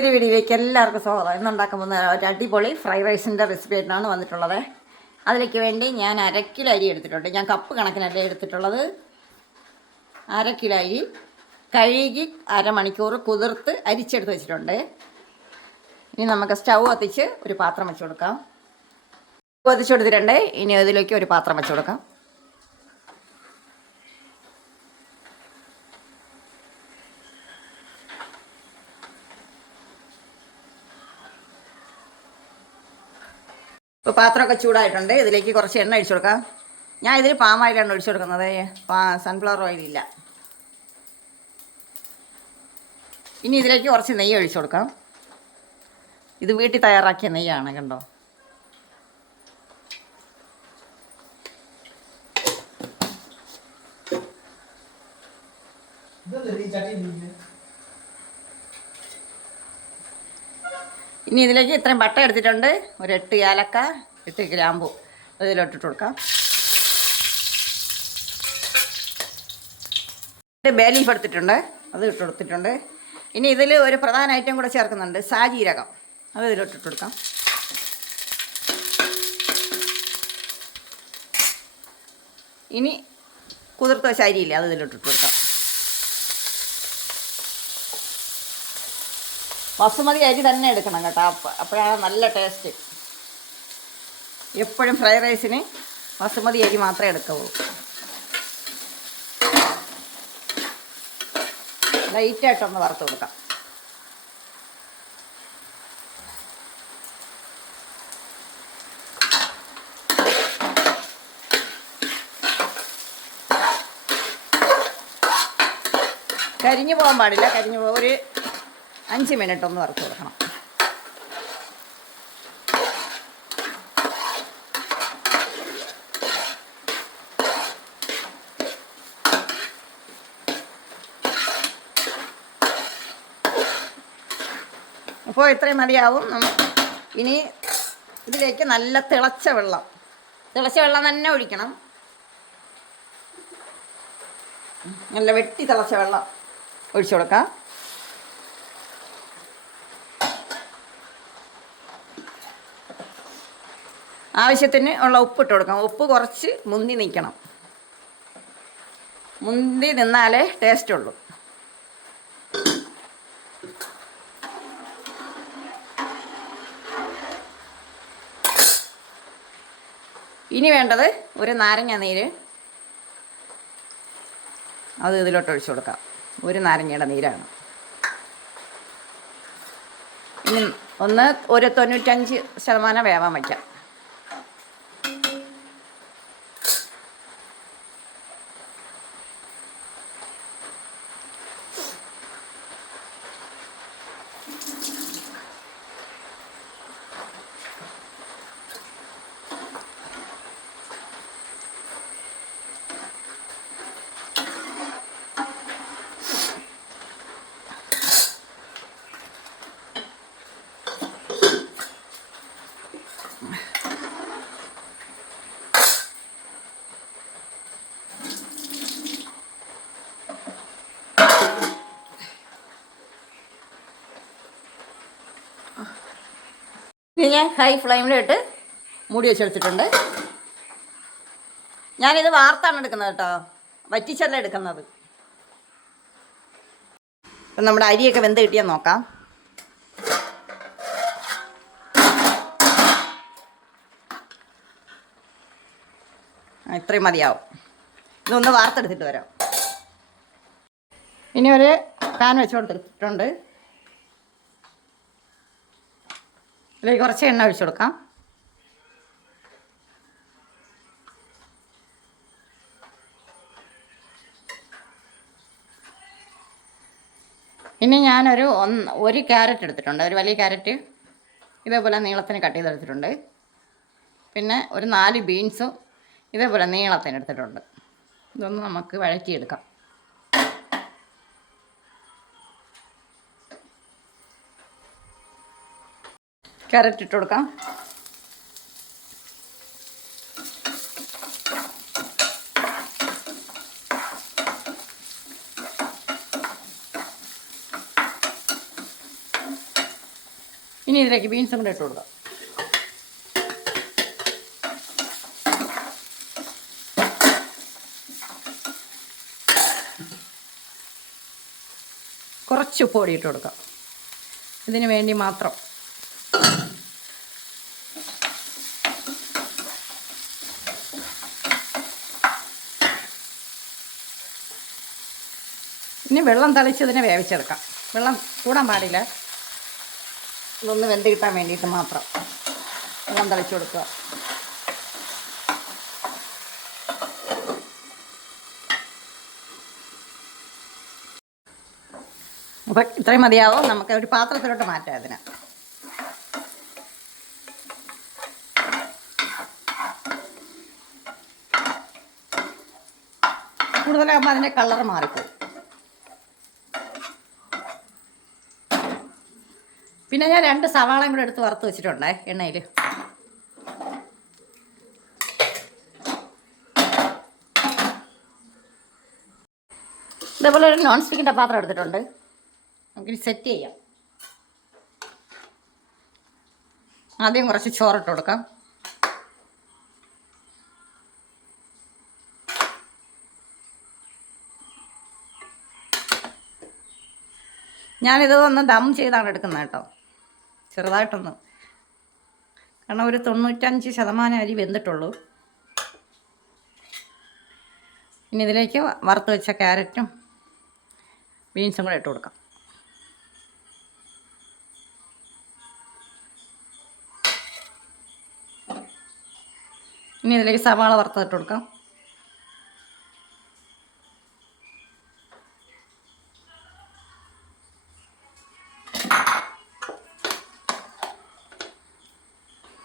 ഒരു വീഡിയോയിലേക്ക് എല്ലാവർക്കും സ്വാഗതം. ഇന്നുണ്ടാക്കാൻ പോകുന്ന ഒരു അടിപൊളി ഫ്രൈഡ് റൈസിൻ്റെ റെസിപ്പി ആയിട്ടാണ് വന്നിട്ടുള്ളത്. അതിലേക്ക് വേണ്ടി ഞാൻ 1/2 കിലോ അരി എടുത്തിട്ടുണ്ട്. ഞാൻ കപ്പ് കണക്കിനല്ല എടുത്തിട്ടുള്ളത്. 1/2 കിലോ അരി കഴുകി അരമണിക്കൂർ കുതിർത്ത് അരിച്ചെടുത്ത് വെച്ചിട്ടുണ്ട്. ഇനി നമുക്ക് സ്റ്റൗ കത്തിച്ച് ഒരു പാത്രം വെച്ച് കൊടുക്കാം. സ്റ്റൗ കത്തിച്ച് കൊടുത്തിട്ടുണ്ട്. ഇനി അതിലേക്ക് ഒരു പാത്രം വെച്ച് കൊടുക്കാം. ഇപ്പോൾ പാത്രമൊക്കെ ചൂടായിട്ടുണ്ട്. ഇതിലേക്ക് കുറച്ച് എണ്ണ ഒഴിച്ചു കൊടുക്കാം. ഞാൻ ഇതിൽ പാം ഓയിലാണ് ഒഴിച്ചു കൊടുക്കുന്നത്, സൺഫ്ലവർ ഓയിലില്ല. ഇനി ഇതിലേക്ക് കുറച്ച് നെയ്യ് ഒഴിച്ചു കൊടുക്കാം. ഇത് വീട്ടിൽ തയ്യാറാക്കിയ നെയ്യാണ്, കണ്ടോ. ഇനി ഇതിലേക്ക് ഇത്രയും പട്ട എടുത്തിട്ടുണ്ട്. ഒരു 8 ഏലക്ക, 8 ഗ്രാമ്പു ഇതിലോട്ടിട്ട് കൊടുക്കാം. ബേ ലീഫ് എടുത്തിട്ടുണ്ട്, അത് ഇട്ട് കൊടുത്തിട്ടുണ്ട്. ഇനി ഇതിൽ ഒരു പ്രധാന ഐറ്റം കൂടെ ചേർക്കുന്നുണ്ട്, സാജീരകം. അത് ഇതിലോട്ടിട്ട് കൊടുക്കാം. ഇനി കുതിർത്ത ശരിയില്ല, അത് ഇതിലോട്ടിട്ട് കൊടുക്കാം. ബസുമതി അരി തന്നെ എടുക്കണം കേട്ടോ, അപ്പോഴാണ് നല്ല ടേസ്റ്റ്. എപ്പോഴും ഫ്രൈഡ് റൈസിന് ബസുമതി അരി മാത്രമേ എടുക്കാവൂ. ലൈറ്റായിട്ടൊന്ന് വറുത്ത് കൊടുക്കാം. കരിഞ്ഞു പോകാൻ പാടില്ല. ഒരു 5 മിനിറ്റ് ഒന്ന് വറുത്ത് കൊടുക്കണം. അപ്പോൾ ഇത്രയും മതിയാവും. ഇനി ഇതിലേക്ക് നല്ല തിളച്ച വെള്ളം തന്നെ ഒഴിക്കണം. നല്ല വെട്ടി തിളച്ച വെള്ളം ഒഴിച്ചു കൊടുക്കാം. ആവശ്യത്തിന് ഉള്ള ഉപ്പിട്ട് കൊടുക്കാം. ഉപ്പ് കുറച്ച് മുന്തി നിൽക്കണം. മുന്തി നിന്നാലേ ടേസ്റ്റ് ഉള്ളൂ. ഇനി വേണ്ടത് ഒരു നാരങ്ങ നീര്, അത് ഇതിലോട്ട് ഒഴിച്ചു കൊടുക്കാം. ഒരു നാരങ്ങയുടെ നീരാണ്. ഇനി ഒരു 95% വേവാൻ വയ്ക്കാം. ഇനി ഞാൻ ഹൈ ഫ്ലെയിമിലിട്ട് മൂടി വെച്ചെടുത്തിട്ടുണ്ട്. ഞാനിത് വാർത്താണ് എടുക്കുന്നത് കേട്ടോ, വറ്റിച്ചല്ല എടുക്കുന്നത്. അപ്പം നമ്മുടെ അരിയൊക്കെ വെന്ത് കിട്ടിയാൽ നോക്കാം. ഇത്രയും മതിയാവും. ഇതൊന്ന് വാർത്തെടുത്തിട്ട് വരാം. ഇനി ഒരു പാൻ വെച്ച് കൊടുത്തിട്ടുണ്ട്. ഇതിലേക്ക് കുറച്ച് എണ്ണ ഒഴിച്ചു കൊടുക്കാം. ഇനി ഞാനൊരു 1 ക്യാരറ്റ് എടുത്തിട്ടുണ്ട്, ഒരു വലിയ ക്യാരറ്റ് ഇതേപോലെ നീളത്തിന് കട്ട് ചെയ്തെടുത്തിട്ടുണ്ട്. പിന്നെ ഒരു 4 ബീൻസും ഇതേപോലെ നീളത്തിന് എടുത്തിട്ടുണ്ട്. ഇതൊന്ന് നമുക്ക് വഴറ്റിയെടുക്കാം. ക്യാരറ്റ് ഇട്ട് കൊടുക്കാം. ഇനി ഇതിലേക്ക് ബീൻസും കൂടെ ഇട്ട് കൊടുക്കാം. കുറച്ച് ഉപ്പ് പൊടി ഇട്ട് കൊടുക്കാം, ഇതിന് വേണ്ടി മാത്രം. ഇനി വെള്ളം തളിച്ച് ഇതിനെ വേവിച്ചെടുക്കാം. വെള്ളം കൂടാൻ പാടില്ല, ഇതൊന്ന് വെന്ത് കിട്ടാൻ വേണ്ടിയിട്ട് മാത്രം വെള്ളം തളിച്ച് കൊടുക്കുക. അപ്പം ഇത്രയും മതിയാവും. നമുക്ക് ഒരു പാത്രത്തിലോട്ട് മാറ്റാം. അതിന് കൂടുതലാകുമ്പോൾ അതിൻ്റെ കളർ മാറിപ്പോകും. പിന്നെ ഞാൻ 2 സവാളയും കൂടെ എടുത്ത് വറുത്ത് വെച്ചിട്ടുണ്ടേ എണ്ണയിൽ. ഇതേപോലെ ഒരു നോൺ സ്റ്റിക്കിൻ്റെ പാത്രം എടുത്തിട്ടുണ്ട്. നമുക്കിനി സെറ്റ് ചെയ്യാം. ആദ്യം കുറച്ച് ചോറിട്ട് കൊടുക്കാം. ഞാനിത് ഒന്ന് ദം ചെയ്താണ് എടുക്കുന്നത് കേട്ടോ, ചെറുതായിട്ടൊന്ന്. കാരണം ഒരു 95% അരി വെന്തിട്ടുള്ളൂ. ഇനി ഇതിലേക്ക് വറുത്ത് വെച്ച ക്യാരറ്റും ബീൻസും കൂടെ ഇട്ട് കൊടുക്കാം. ഇനി ഇതിലേക്ക് സവാള വറുത്തിട്ട് കൊടുക്കാം.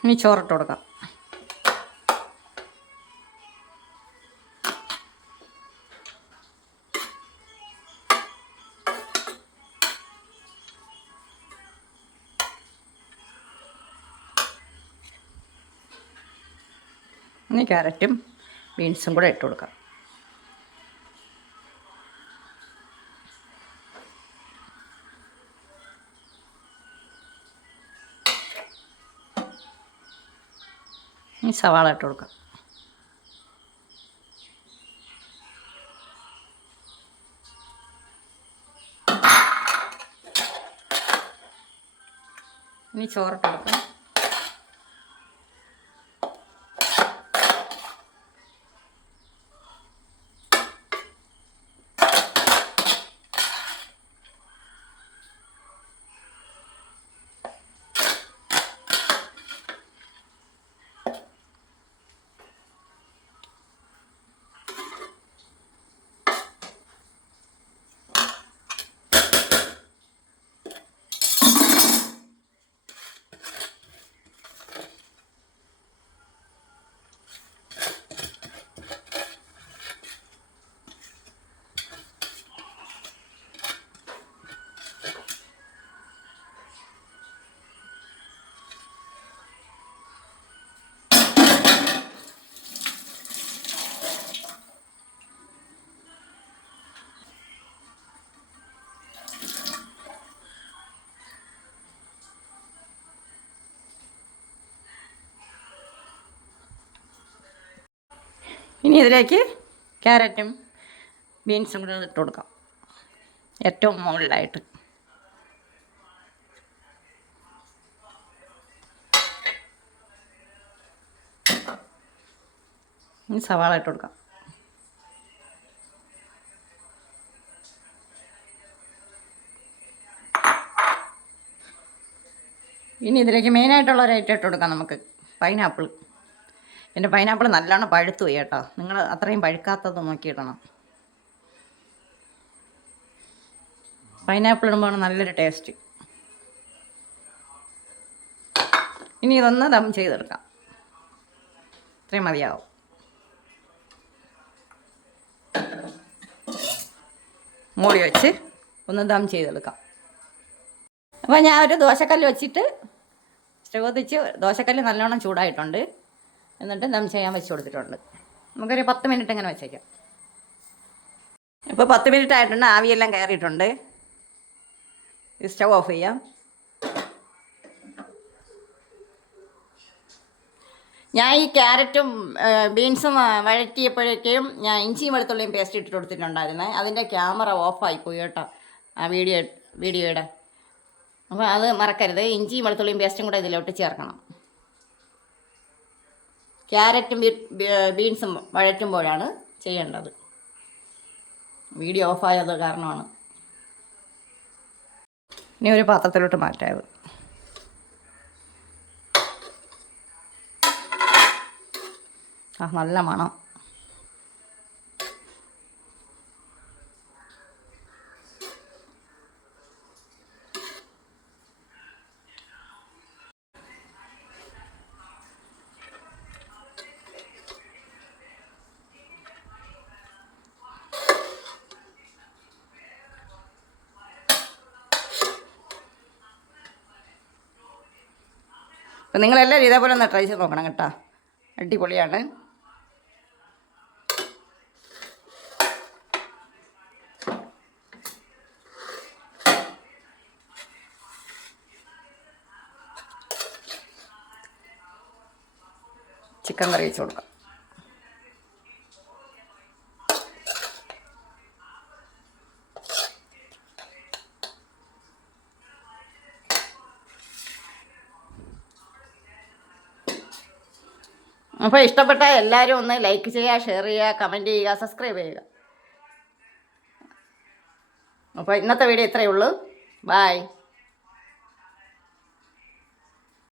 ഇനി ചോറിട്ട് കൊടുക്കാം. ഇനി ക്യാരറ്റും ബീൻസും കൂടെ ഇട്ട് കൊടുക്കാം. ഇനി സവാള ഇട്ട് കൊടുക്കാം. ഇനി ചോറിട്ട് കൊടുക്കാം. ഇനി ഇതിലേക്ക് ക്യാരറ്റും ബീൻസും കൂടെ ഇട്ട് കൊടുക്കാം, ഏറ്റവും മുകളിലായിട്ട്. ഇനി സവാള ഇട്ട് കൊടുക്കാം. ഇനി ഇതിലേക്ക് മെയിനായിട്ടുള്ള ഒരു ഐറ്റം ഇട്ട് കൊടുക്കാം നമുക്ക്, പൈനാപ്പിൾ. എൻ്റെ പൈനാപ്പിൾ നല്ലോണം പഴുത്തു പോയി കേട്ടോ, നിങ്ങൾ അത്രയും പഴുക്കാത്തത് നോക്കിയിടണം. പൈനാപ്പിൾ ഇടുമ്പോൾ നല്ലൊരു ടേസ്റ്റ്. ഇനി ഇതൊന്ന് ദം ചെയ്തെടുക്കാം, ഇത്രയും മതിയാവും. മൂടി വെച്ച് ഒന്ന് ദം ചെയ്തെടുക്കാം. അപ്പോൾ ഞാൻ ഒരു ദോശക്കല്ല് വെച്ചിട്ട് സ്റ്റവ് കത്തിച്ച്, ദോശക്കല്ല് നല്ലോണം ചൂടായിട്ടുണ്ട്. എന്നിട്ട് ദം ചെയ്യാൻ വെച്ച് കൊടുത്തിട്ടുണ്ട്. നമുക്കൊരു 10 മിനിറ്റ് ഇങ്ങനെ വെച്ചേക്കാം. ഇപ്പോൾ 10 മിനിറ്റ് ആയിട്ടുണ്ട്, ആവിയെല്ലാം കയറിയിട്ടുണ്ട്. സ്റ്റവ് ഓഫ് ചെയ്യാം. ഞാൻ ഈ ക്യാരറ്റും ബീൻസും വഴറ്റിയപ്പോഴേക്കും ഞാൻ ഇഞ്ചിയും വെളുത്തുള്ളിയും പേസ്റ്റ് ഇട്ടിട്ട് കൊടുത്തിട്ടുണ്ടായിരുന്നേ. അതിൻ്റെ ക്യാമറ ഓഫായിപ്പോയി കേട്ടോ, ആ വീഡിയോയുടെ. അപ്പോൾ അത് മറക്കരുത്, ഇഞ്ചിയും വെളുത്തുള്ളിയും പേസ്റ്റും കൂടെ ഇതിലോട്ട് ചേർക്കണം. ക്യാരറ്റും ബീൻസും വഴറ്റുമ്പോഴാണ് ചെയ്യേണ്ടത്. വീഡിയോ ഓഫായത് കാരണമാണ്. ഇനി ഒരു പാത്രത്തിലോട്ട് മാറ്റായത്. നല്ല മണം. അപ്പം നിങ്ങളെല്ലാവരും ഇതേപോലെ ഒന്ന് ട്രൈ ചെയ്ത് നോക്കണം കേട്ടോ, അടിപൊളിയാണ്. ചിക്കൻ കറി വെച്ച് കൊടുക്കാം. അപ്പോൾ ഇഷ്ടപ്പെട്ട എല്ലാവരും ഒന്ന് ലൈക്ക് ചെയ്യുക, ഷെയർ ചെയ്യുക, കമൻറ്റ് ചെയ്യുക, സബ്സ്ക്രൈബ് ചെയ്യുക. അപ്പോൾ ഇന്നത്തെ വീഡിയോ ഇത്രയേ ഉള്ളൂ. ബായ്.